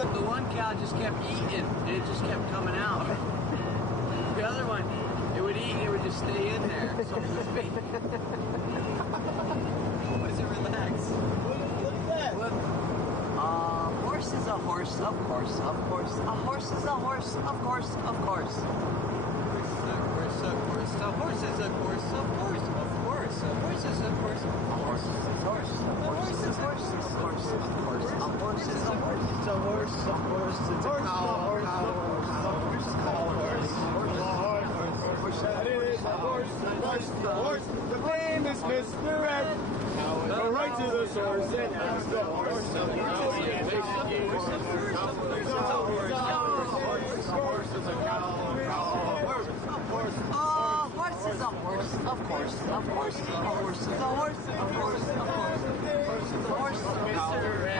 The one cow just kept eating, and it just kept coming out. The other one, it would eat, and it would just stay in there. So it was big. Why is it relaxed? Look at that. Look. Horse is a horse, of course, of course. A horse is a horse, of course, of course. A horse, of course. A horse is a horse, of course, of course. A horse is a horse. A horse is a horse. A horse is a horse, of course, of course. A horse is a horse. It's a horse, a horse. It's a cow, a horse, a horse. A horse, a horse. A horse, a horse. The name is Mr. Ed. Go right to the source and ask the horse. Horse is a horse, of course, of course. A horse is a horse, of course, of course. Horse is a horse, Mr. A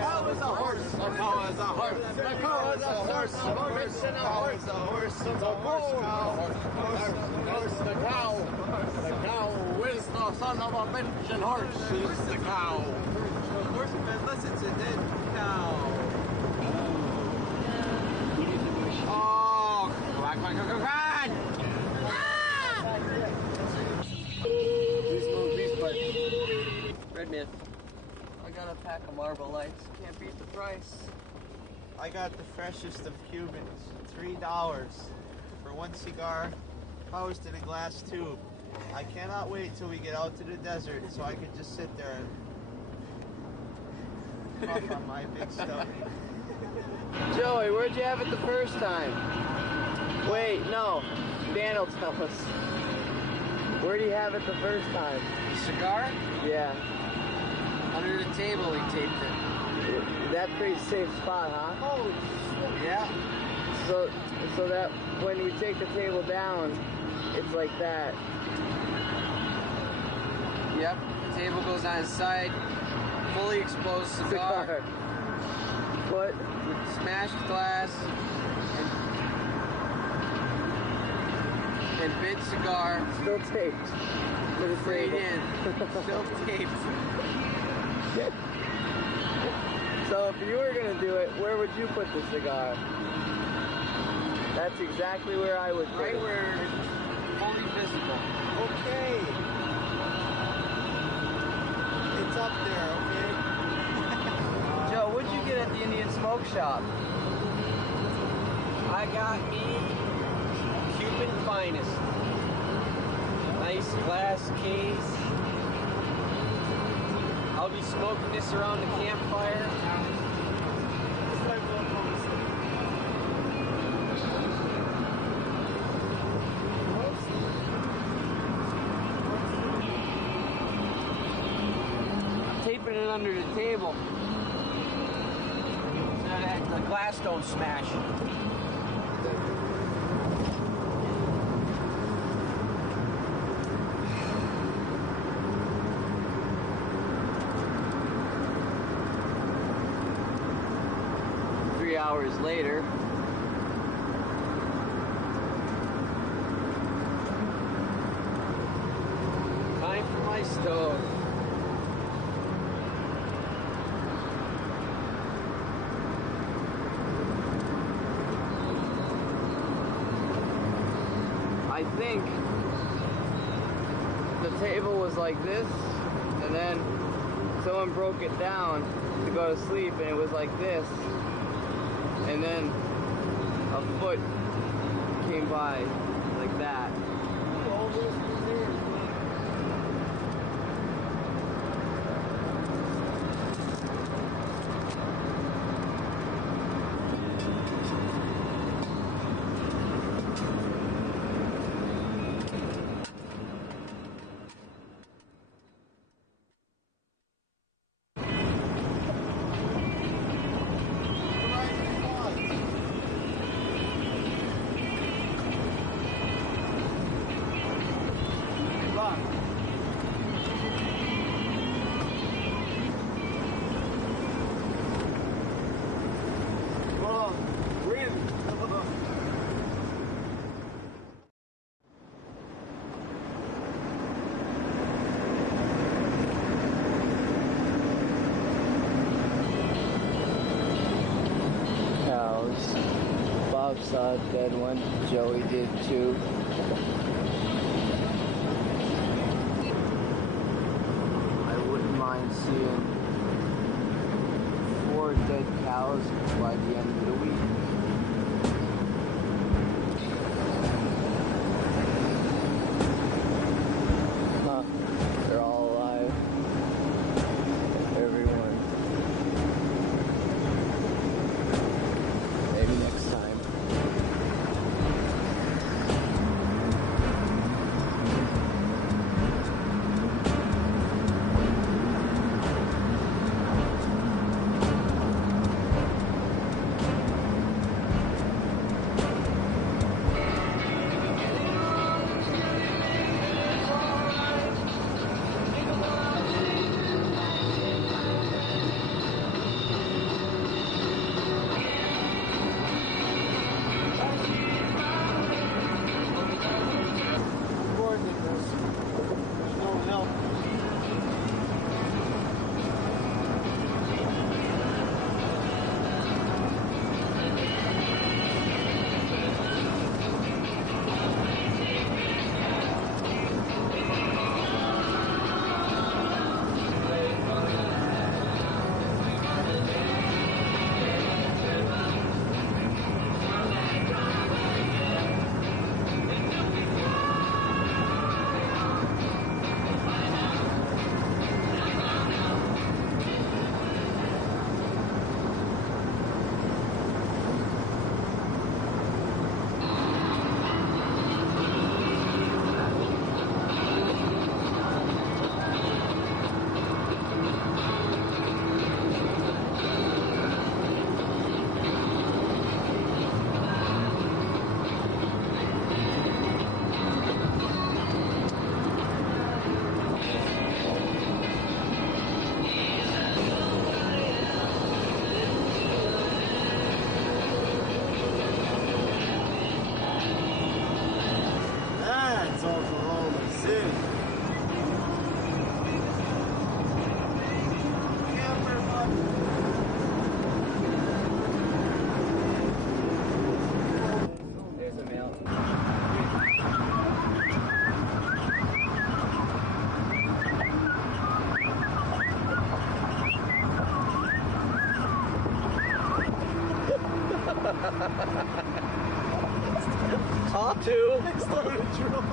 cow is a horse, a cow is a horse, a cow is a horse, a horse and a horse, a horse, a horse cow, horse, the cow is the son of a bitch and horse is the cow. Horse, unless it's a dead cow. Oh, quack, quack, quack, quack. Red Myth. I got a pack of Marble Lights. Can't beat the price. I got the freshest of Cubans. $3 for one cigar housed in a glass tube. I cannot wait till we get out to the desert so I can just sit there and puff on my big stomach. Joey, where'd you have it the first time? Wait, no. Dan will tell us. Where'd you have it the first time? The cigar? Yeah. Under the table, he taped it. That's pretty safe spot, huh? Oh, shit. Yeah. So that when we take the table down, it's like that. Yep. The table goes on its side. Fully exposed cigar. What? Smashed glass. And bit cigar. Still taped. Sprayed in. Still taped. So if you were going to do it, where would you put the cigar? That's exactly where I would put it. Right where it's fully visible. Okay. It's up there, okay? Joe, what'd you get at the Indian Smoke Shop? I got me Cuban Finest. Nice glass case. I'll be smoking this around the campfire. I'm taping it under the table so that the glass don't smash. Hours later, time for my stove. I think the table was like this, and then someone broke it down to go to sleep, and it was like this. And then a foot came by like that. saw a dead one. Joey did too. I wouldn't mind seeing 4 dead cows by the end of the week. Huh. They're all alive. Everyone. Maybe next time. That's Oklahoma City. There's a male. All two. Exploded drill.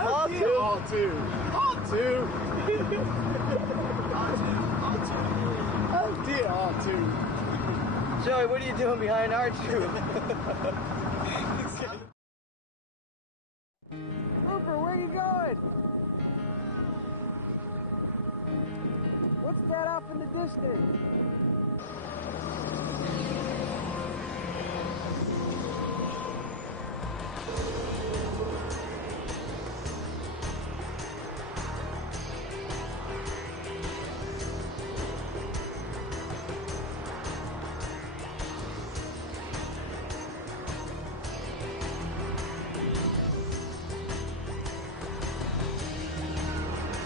All two. All two. All two. All two. Joey, what are you doing behind our tube? Rupert, where are you going? What's that off in the distance?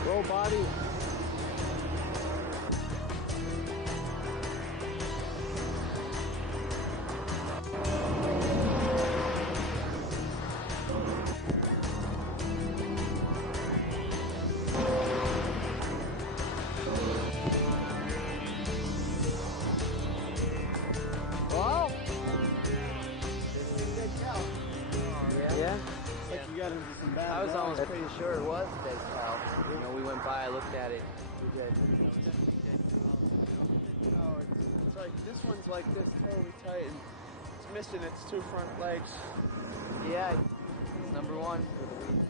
Roll body. Well, yeah. Like you got into some bad I was luck. almost pretty sure it was dead cow. You know, we went by, looked at it. We did. It's definitely dead cows. No, it's like this one's like this totally tight and it's missing its 2 front legs. Yeah, it's number 1 for the week.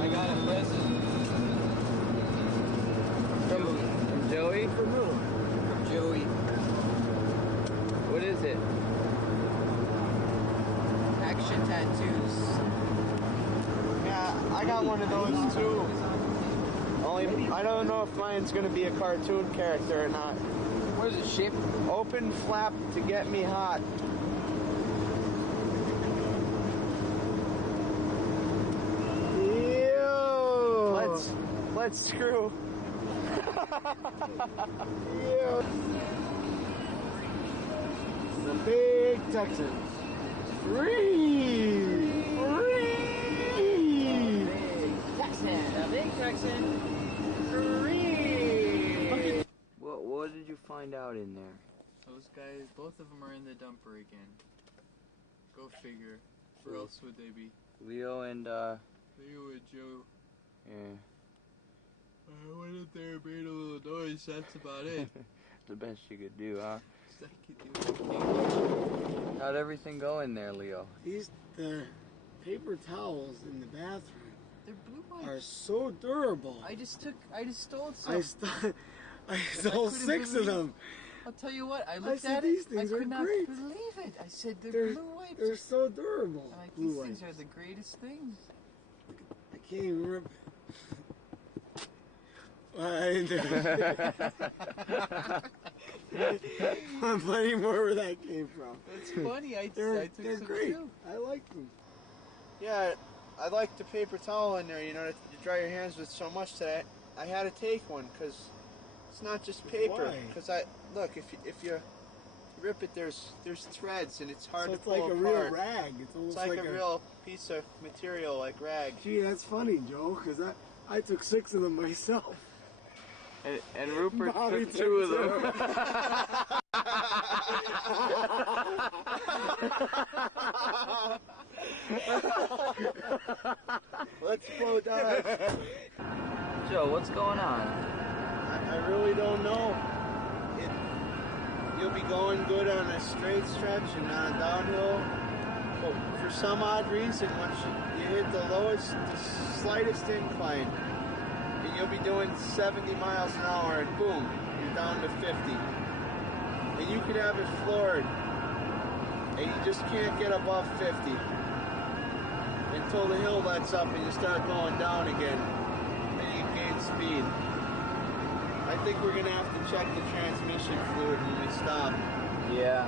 I got a present. From Joey? From who? From Joey. What is it? Action tattoos. Yeah, I got one of those too. Only I don't know if mine's gonna be a cartoon character or not. What is it, ship? Open flap to get me hot. Ew. Let's screw. Yeah. The big Texans. Free! Free! The big Texan. Free. What did you find out in there? Those guys, both of them are in the dumper again. Go figure. Where else would they be? Leo and Leo and Joe. yeah. I went up there and made a little noise, that's about it. The best you could do, huh? I could do anything. How'd everything go in there, Leo? The paper towels in the bathroom They're blue are wipes. so durable. I just stole some. I stole couldn't 6 of believe- them. I'll tell you what, I looked said, at "These it, things I are could not great." believe it. I said, they're They're, blue wipes. they're so durable. I'm like, Blue these wipes. things are the greatest things. I can't even rip it. I didn't do it. I'm plenty more where that came from. That's funny, I They're took some great. too. I like them. Yeah, I like the paper towel in there, you know, to dry your hands with so much that I had to take one because it's not just paper. Why? Because look, if you rip it, there's threads and it's hard So to it's pull like a apart. real rag. It's It's almost like a real piece of material, like rag. Gee, that's funny, Joe, because I took 6 of them myself. And Rupert Bobby took 2 of them. Let's slow down. Joe, what's going on? I really don't know. You'll be going good on a straight stretch and on a downhill, but for some odd reason, once you hit the slightest incline, and you'll be doing 70 miles an hour, and boom, you're down to 50. And you could have it floored, and you just can't get above 50 until the hill lets up and you start going down again, and you gain speed. I think we're gonna have to check the transmission fluid when we stop. Yeah.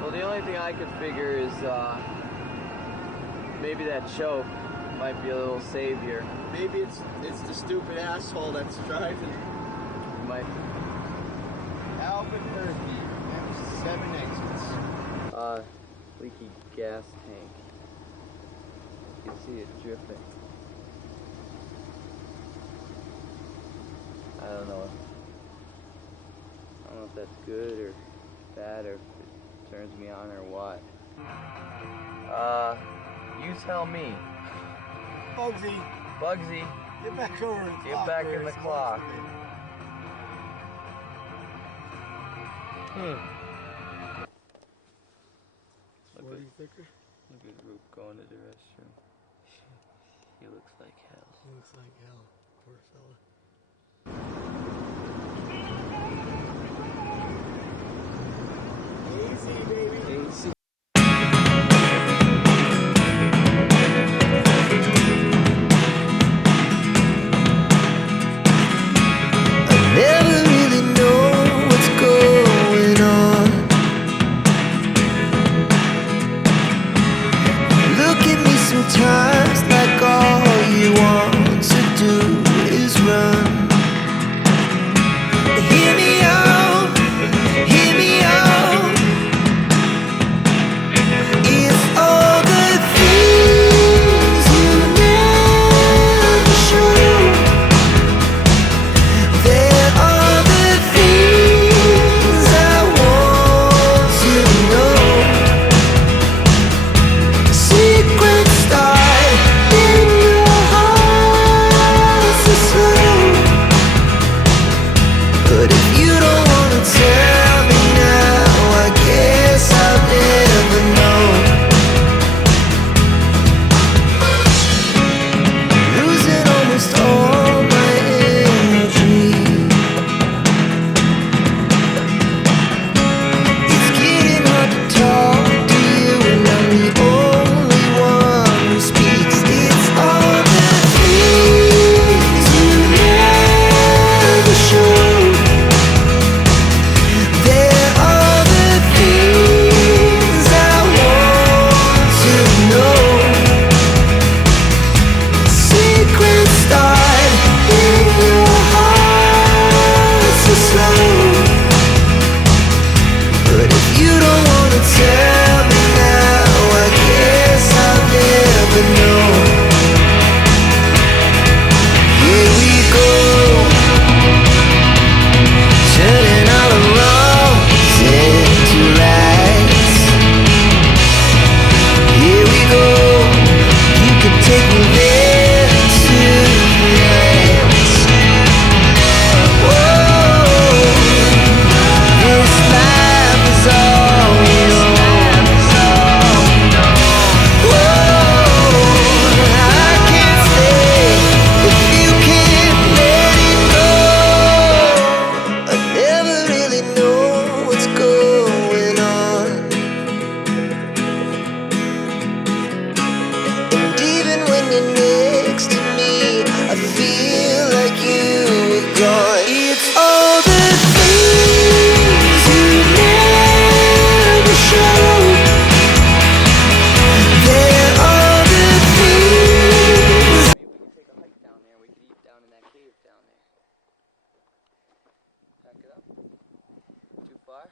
Well, the only thing I could figure is maybe that choke might be a little savior. Maybe it's the stupid asshole that's driving. Might. Albuquerque, M7 exits. Leaky gas tank. You can see it dripping. I don't know if that's good or bad or if it turns me on or what. You tell me. Bugsy, Bugsy, get back over the clock. get back there. in the It's clock. What do you think? Look at Roop going to the restroom. He looks like hell. He looks like hell. Poor fella. Easy, baby. Easy. Never really know what's going on. Look at me sometimes like all you want to do is run. up? Too far?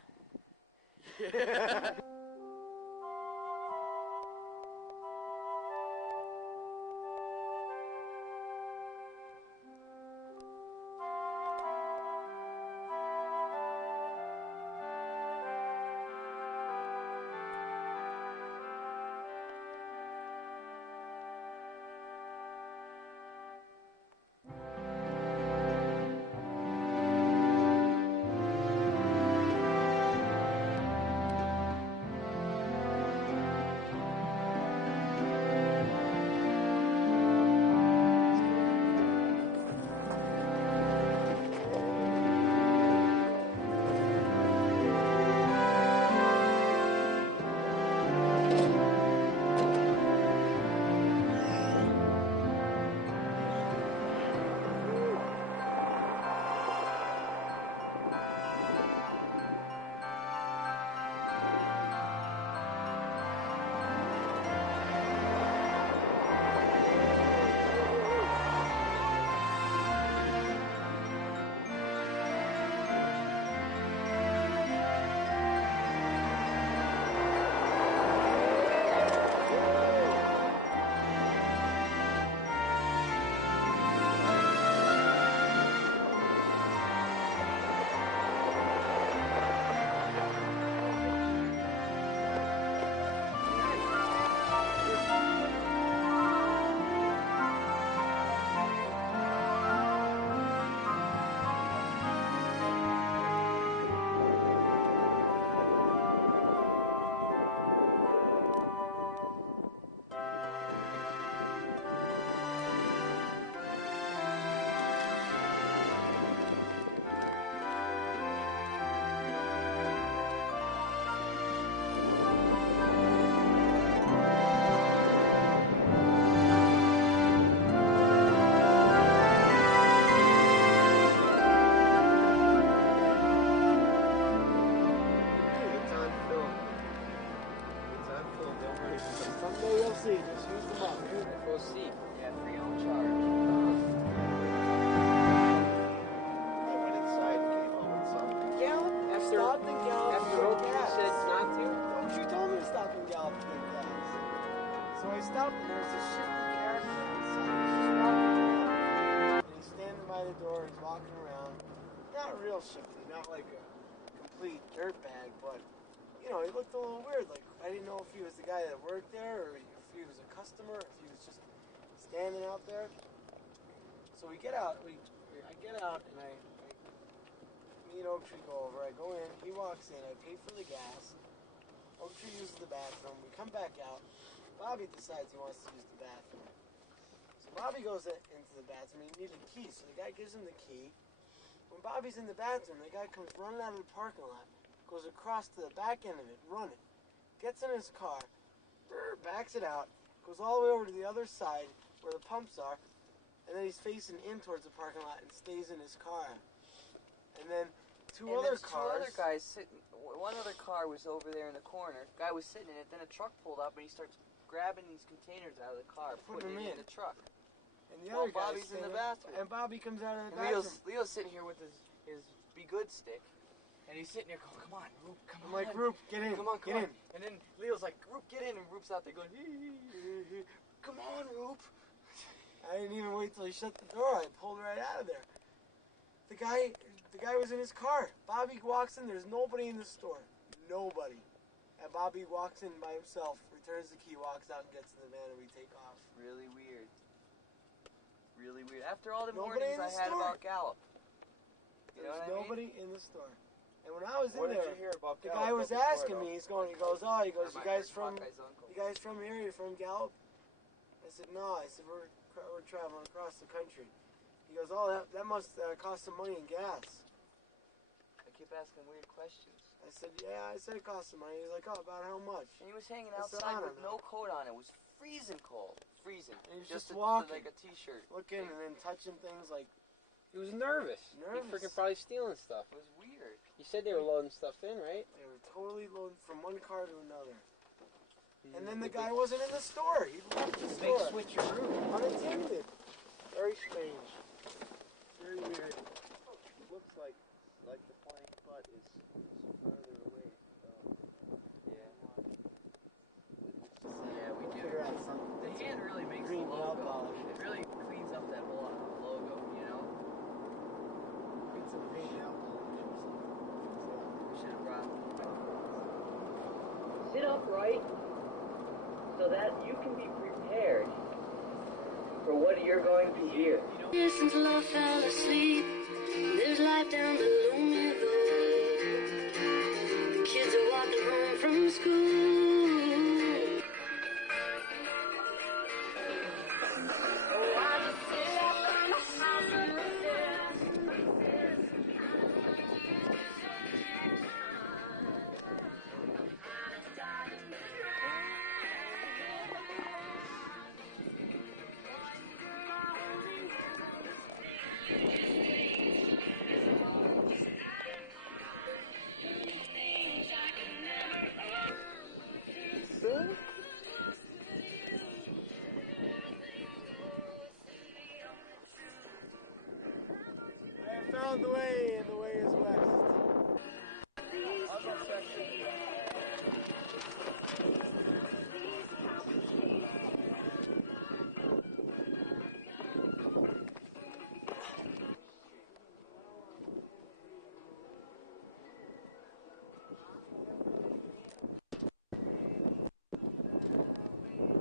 It's on film. It's on film, don't worry. Someday you'll see. Just use them up. Full seat. Yeah, free on charge. I went inside and came home with something. Gallop. Stopped and galloped. After to Oak get Tree gas. said not to? Don't you told me to stop and gallop to get gas. So I stopped and there's this shifty character outside. He's just walking around. And he's standing by the door. He's walking around. Not real shifty. Not like a complete dirtbag, but you know, he looked a little weird. Like I didn't know if he was the guy that worked there, or if he was a customer, if he was just standing out there. So we get out. I get out, and me and Oak Tree go over. I go in. He walks in. I pay for the gas. Oak Tree uses the bathroom. We come back out. Bobby decides he wants to use the bathroom. So Bobby goes into the bathroom. He needed a key, so the guy gives him the key. When Bobby's in the bathroom, the guy comes running out of the parking lot, goes across to the back end of it, running, gets in his car, backs it out, goes all the way over to the other side where the pumps are, and then he's facing in towards the parking lot and stays in his car. And then two other guys sitting. One other car was over there in the corner. Guy was sitting in it. Then a truck pulled up and he starts grabbing these containers out of the car, putting them in the truck. And the While other guy's Bobby's in the standing- bathroom. And Bobby comes out of the And bathroom. Leo's sitting here with his Be Good stick, and he's sitting there going, "Come on, Roop, come I'm on." like, Roop, get in. Come on, get in. And then Leo's like, "Roop, get in," and Roop's out there going, "Come on, Roop." I didn't even wait till he shut the door. I pulled right out of there. The guy was in his car. Bobby walks in. There's nobody in the store. Nobody. And Bobby walks in by himself, returns the key, walks out, and gets in the van, and we take off. Really weird. Really weird. After all the Nobody warnings in I the had store. about Gallup. You know There's what I mean? nobody in the store. And when I was What in did there, you hear about the Gallup guy was before, asking though? me. He goes, you guys from here? You from Gallup? I said, no. I said, we're traveling across the country. He goes, oh, that must cost some money in gas. I keep asking weird questions. I said, yeah. I said it cost some money. He's like, oh, about how much? And he was hanging I said, outside I with don't know. no coat on. It was freezing cold. Freezing. And he was just a- walking. like a t-shirt. Looking and then touching things like, He was nervous. Nervous. He freaking probably stealing stuff. It was weird. You said they were loading stuff in, right? they were totally loaded from one car to another. And then the guy wasn't in the store. He left the Big store. switcheroo. Unattended. Very strange. Very weird. Looks like like the flying butt is farther away. Yeah, we do. Figure out some The hand really makes green the nail logo. polish. It really cleans up that whole logo, you know? Get some green nail polish or something. We should have brought. Sit upright so that you can be prepared for what you're going to hear. Since love fell asleep, there's life down below me though. The kids are walking home from school. Oh, I just sit up by myself and I found the way, and the way is west.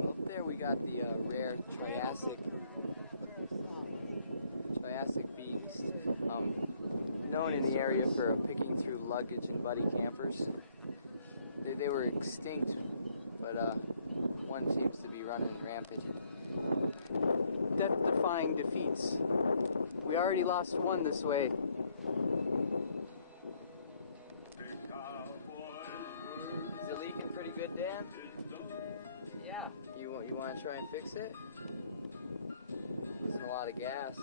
Up there we got the rare Triassic beast, known in the area for picking through luggage and buddy campers. They were extinct, but one seems to be running rampant. Death-defying defeats. We already lost one this way. Is it leaking pretty good, Dan? Yeah. You want to try and fix it? Losing a lot of gas.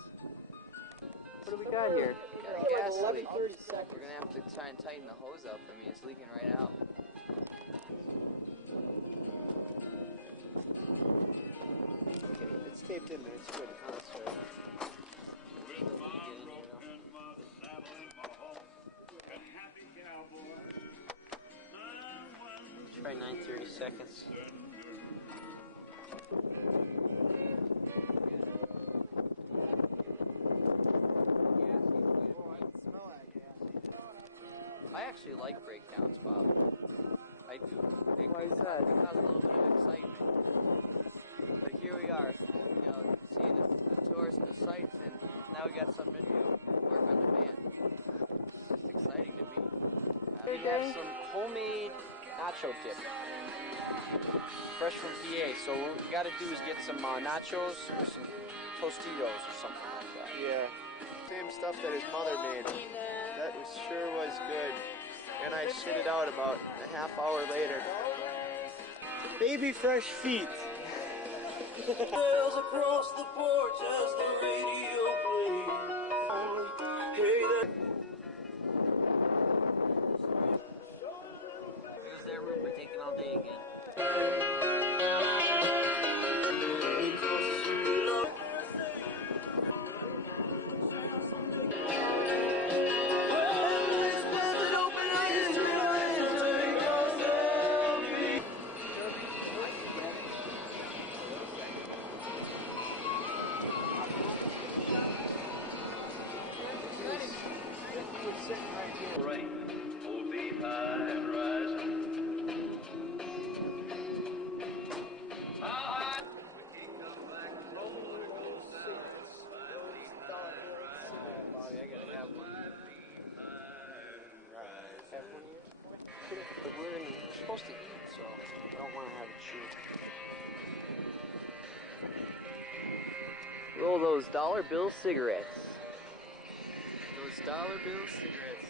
What do we got here? Got a gas leak. We're gonna have to try and tighten the hose up. I mean, it's leaking right out. Okay, it's taped in there. It's good. That's right. Try 9:30 seconds. I actually like breakdowns, Bob. I do. Why is that? It causes a little bit of excitement. But here we are, you know, seeing the tours and the sights, and now we got something to do. Work on the band. It's just exciting to me. We have some homemade nacho dip. Fresh from PA. So what we gotta do is get some nachos or some Tostitos or something like that. Yeah, same stuff that his mother made. That sure was good. And I shit it out about a half hour later. Baby fresh feet. Bells across the porch as the radio plays. Hey there. Use their room for taking all day again. But we're supposed to eat, so I don't want to have a chew. Roll those dollar bill cigarettes. Those dollar bill cigarettes.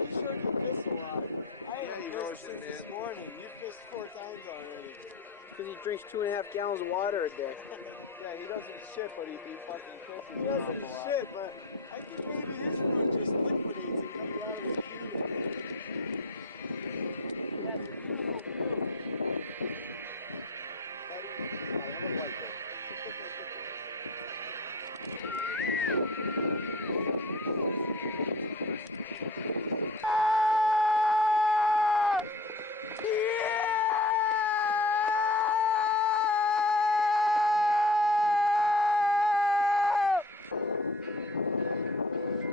You showed me piss a lot. I haven't pissed since this morning. You pissed 4 times already. Because he drinks 2.5 gallons of water a day. Yeah, Yeah, he doesn't shit, but he fucking kisses. He doesn't shit, but I think maybe his food just liquidates and comes out of his pubic. Yeah, it's a beautiful view. I don't like that.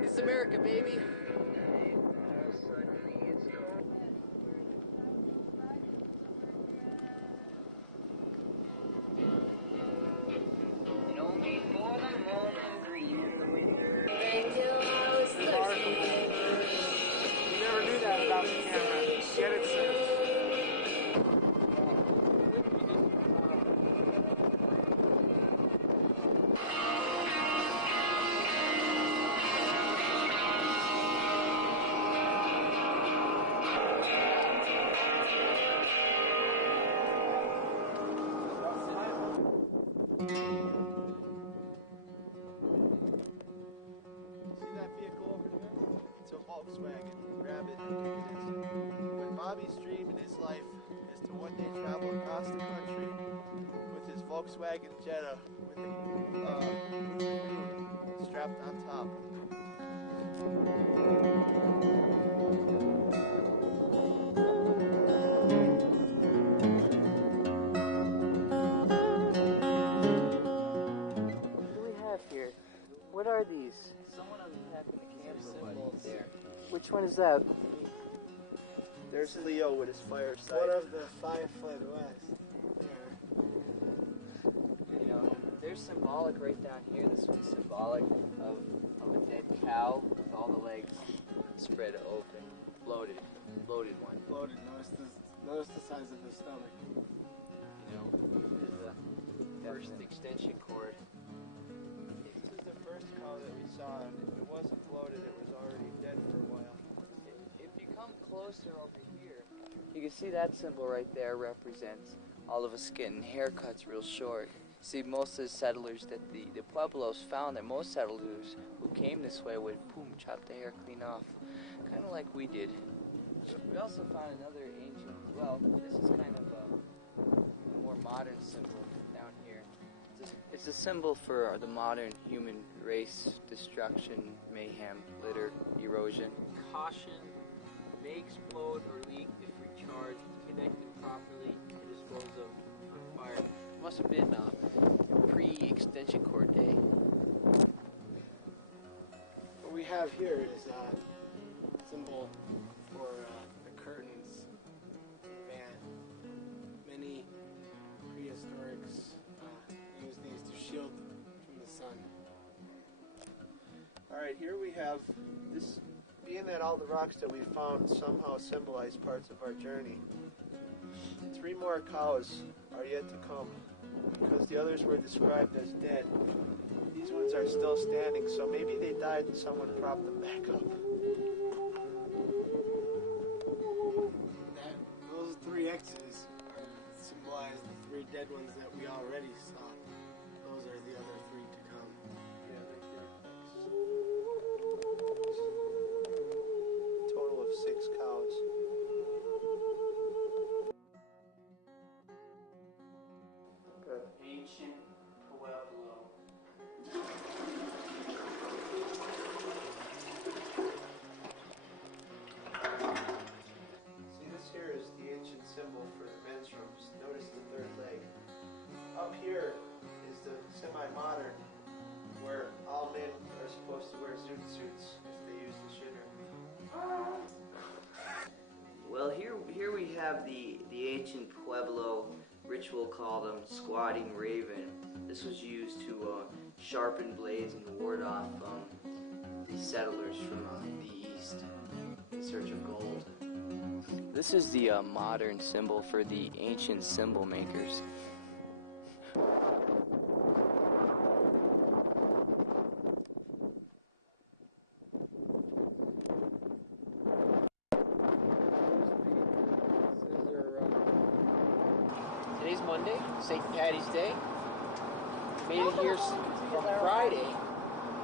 It's America, baby. You never knew that about the camera. Get it, sir. See that vehicle over there? It's a Volkswagen. Grab it and take it in. But Bobby's dream in his life is to one day travel across the country with his Volkswagen Jetta with a canoe strapped on top. What do we have here? What are these? Someone unpacking the camp symbol there. Which one is that? There's Leo with his fireside. One of the 5 foot west. You know, they're symbolic right down here. This one's symbolic of a dead cow with all the legs spread open, bloated one. Loaded. Notice the size of the stomach. You know, this is the first extension cord. This is the first cow that we saw, and if it wasn't bloated, it was already dead for a while. If you come closer over here, you can see that symbol right there represents all of us getting haircuts real short. See, most of the settlers that the Pueblos found that most settlers who came this way would, boom, chop the hair clean off. Kind of like we did. We also found another ancient, well, this is kind of a more modern symbol down here. It's a symbol for the modern human race, destruction, mayhem, litter, erosion. Caution, may explode or leak if recharged, connected properly, or disposed of on fire. It must have been pre-extension cord day. What we have here is a symbol for the curtains ban. Many prehistorics use these to shield from the sun. Alright, here we have this, being that all the rocks that we found somehow symbolize parts of our journey. 3 more cows are yet to come, because the others were described as dead. These ones are still standing, so maybe they died and someone propped them back up. Those 3 X's symbolize the 3 dead ones that we already saw. Those are the other 3 to come. Yeah, right there. Total of 6 cows. Ancient Pueblo. See, this here is the ancient symbol for the men's rooms. Notice the 3rd leg. Up here is the semi-modern, where all men are supposed to wear zoot suits if they use the shitter. Well, here we have the ancient Pueblo ritual called squatting raven. This was used to sharpen blades and ward off the settlers from the east in search of gold. This is the modern symbol for the ancient symbol makers. Today's Monday, St. Patty's Day. made it here from Friday.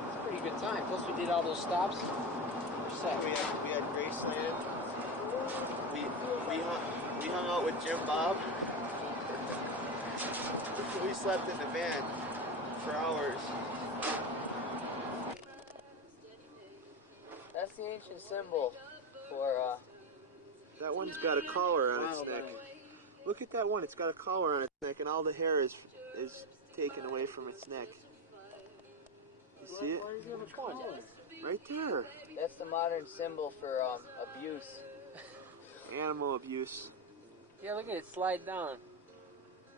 It's a pretty good time. Plus we did all those stops. We're set. We had Graceland. We hung out with Jim Bob. We slept in the van for hours. That's the ancient symbol for, That one's got a collar on its neck. Look at that one. It's got a collar on its neck, and all the hair is taken away from its neck. You see it? Right there. that's the modern symbol for, abuse. Animal abuse. Yeah, look at it slide down.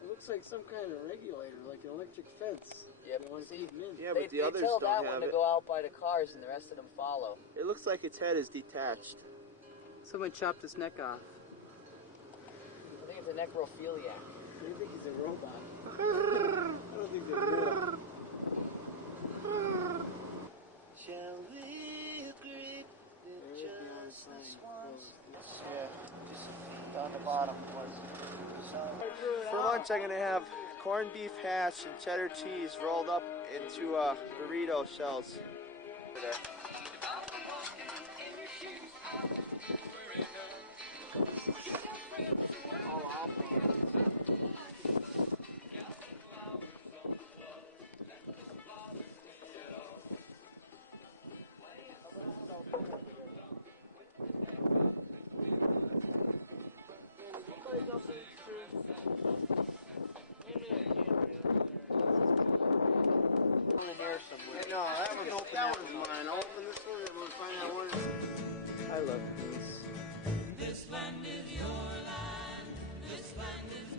It looks like some kind of regulator, like an electric fence. Yep. They want to keep them in. Yeah, but the others tell don't that have one to it. go out by the cars and the rest of them follow. It looks like its head is detached. Someone chopped his neck off. I think it's a necrophiliac. They think he's a robot. I don't think they're real. Shall we agree that just this once? Yeah, just down the bottom was. For lunch, I'm gonna have corned beef hash and cheddar cheese rolled up into burrito shells. No, that one's open. That one's mine. I'll open this one and we'll find out one. I love these. This land is your land. This land is